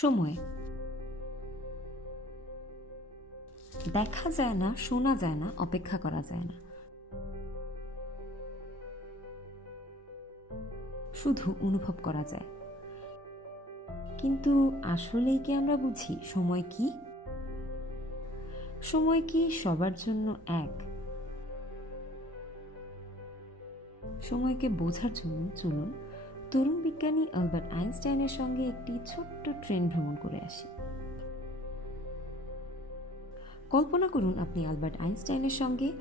সময়। দেখা যায় না, শোনা যায় না, অপেক্ষা করা যায় না। শুধু অনুভব করা যায়। কিন্তু আসলেই কি আমরা বুঝি, সময় কি? সময় কি সবার জন্য এক? সময়কে বোঝার জন্য চলুন তরুণ বিজ্ঞানী আলবার্ট আইনস্টাইনের সঙ্গে একটি ছোট্ট ট্রেন ভ্রমণ করে আসি। কল্পনা করুন আপনি আলবার্ট আইনস্টাইনের সঙ্গে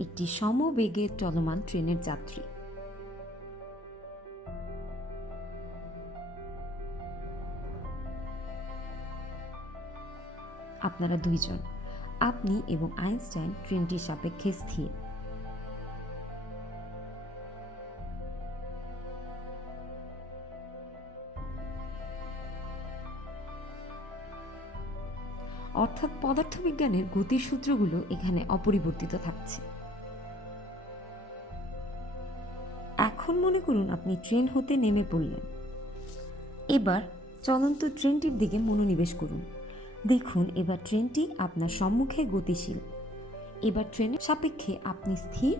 একটি সমবেগে চলমান ট্রেনের যাত্রী। আপনারা দুইজন, আপনি এবং আইনস্টাইন, ট্রেনটির সাপেক্ষে স্থির। অর্থাৎ পদার্থবিজ্ঞানের গতির সূত্রগুলো এখানে অপরিবর্তিত থাকছে। এখন মনে করুন আপনি ট্রেন হতে নেমে পড়লেন। এবার চলন্ত ট্রেনটির দিকে মনোনিবেশ করুন। দেখুন এবার ট্রেনটি আপনার সম্মুখে গতিশীল। এবার ট্রেনের সাপেক্ষে আপনি স্থির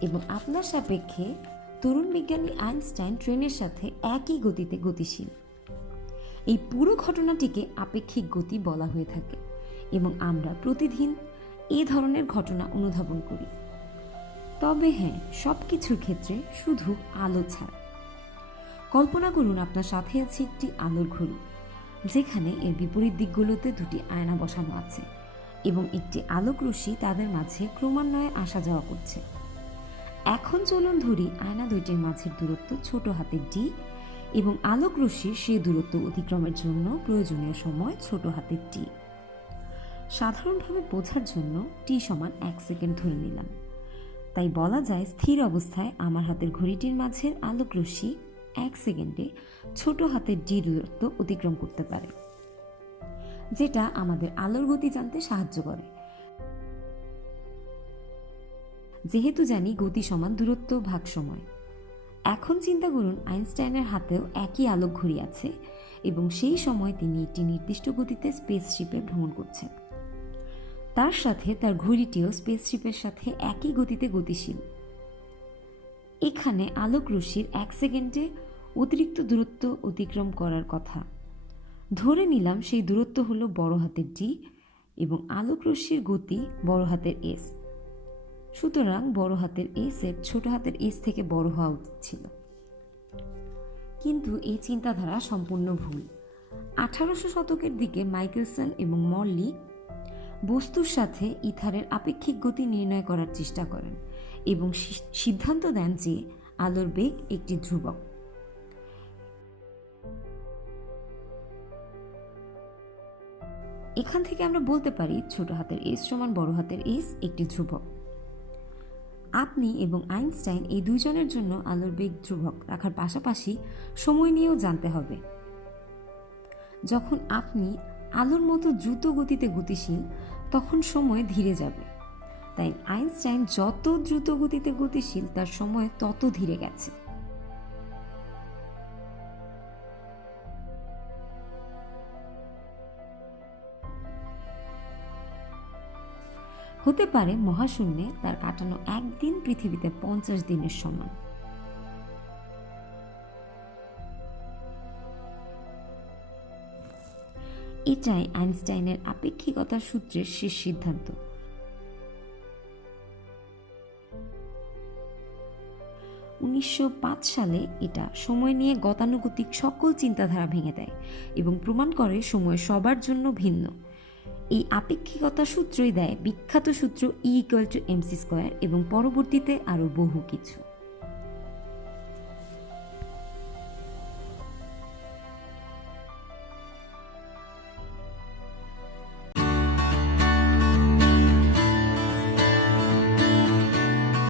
এবং আপনার সাপেক্ষে তরুণ বিজ্ঞানী আইনস্টাইন ট্রেনের সাথে একই গতিতে গতিশীল। এই পুরো ঘটনাটিকে আপেক্ষিক গতি বলা হয়ে থাকে। এবং আমরা প্রতিদিন এ ধরনের ঘটনা অনুধাবন করি। তবে হ্যাঁ সব কিছুর ক্ষেত্রে শুধু আলো ছাড়া। কল্পনা করুন আপনার সাথে আছে একটি আলোর ঘড়ি, যেখানে এর বিপরীত দিকগুলোতে দুটি আয়না বসানো আছে এবং একটি আলোক রশ্মি তাদের মাঝে ক্রমান্বয়ে আসা যাওয়া করছে। এখন চলুন ধরি আয়না দুইটির মাঝের দূরত্ব ছোট হাতের ডি এবং আলোক রশ্মির সেই দূরত্ব অতিক্রমের জন্য প্রয়োজনীয় সময় ছোট হাতের টি সাধারণভাবে বোঝার জন্য টি সমান এক সেকেন্ড ধরে নিলাম। তাই বলা যায় স্থির অবস্থায় আমার হাতের ঘড়িটির মাঝের আলোক রশ্মি এক সেকেন্ডে ছোট হাতের ডি দূরত্ব অতিক্রম করতে পারে, যেটা আমাদের আলোর গতি জানতে সাহায্য করে। যেহেতু জানি গতি সমান দূরত্ব ভাগ সময়, এখন চিন্তা করুন আইনস্টাইনের হাতেও একই আলোক ঘড়ি আছে এবং সেই সময় তিনি একটি নির্দিষ্ট গতিতে স্পেসশিপে ভ্রমণ করছেন। তার সাথে তার ঘড়িটিও স্পেসশিপের সাথে একই গতিতে গতিশীল। এখানে আলোক রশ্মির এক সেকেন্ডে অতিরিক্ত দূরত্ব অতিক্রম করার কথা। ধরে নিলাম সেই দূরত্ব হলো বড় হাতের ডি এবং আলোক রশ্মির গতি বড় হাতের এস সুতরাং বড় হাতের এস এর ছোট হাতের এস থেকে বড় হওয়া উচিত ছিল। কিন্তু এই চিন্তাধারা সম্পূর্ণ ভুল। আঠারোশো শতকের দিকে মাইকেলসন এবং মল্লি বস্তুর সাথে ইথারের আপেক্ষিক গতি নির্ণয় করার চেষ্টা করেন এবং সিদ্ধান্ত দেন যে আলোর বেগ একটি ধ্রুবক। এখান থেকে আমরা বলতে পারি ছোট হাতের এস সমান বড় হাতের এস একটি ধ্রুবক। আপনি এবং আইনস্টাইন এই দুইজনের জন্য আলোর বেগ ধ্রুবক রাখার পাশাপাশি সময় নিয়েও জানতে হবে। যখন আপনি আলোর মতো দ্রুত গতিতে গতিশীল তখন সময় ধীরে যাবে। তাই আইনস্টাইন যত দ্রুত গতিতে গতিশীল, তার সময় তত ধীরে গেছে। হতে পারে মহাশূন্যে তার কাটানো একদিন পৃথিবীতে পঞ্চাশ দিনের সমান। এটাই আইনস্টাইনের আপেক্ষিকতা সূত্রের শেষ সিদ্ধান্ত। উনিশশো পাঁচ সালে এটা সময় নিয়ে গতানুগতিক সকল চিন্তাধারা ভেঙে দেয় এবং প্রমাণ করে সময় সবার জন্য ভিন্ন। এই আপেক্ষিকতা সূত্রই দেয় বিখ্যাত সূত্র E equal to MC square এবং পরবর্তীতে আরও বহু কিছু।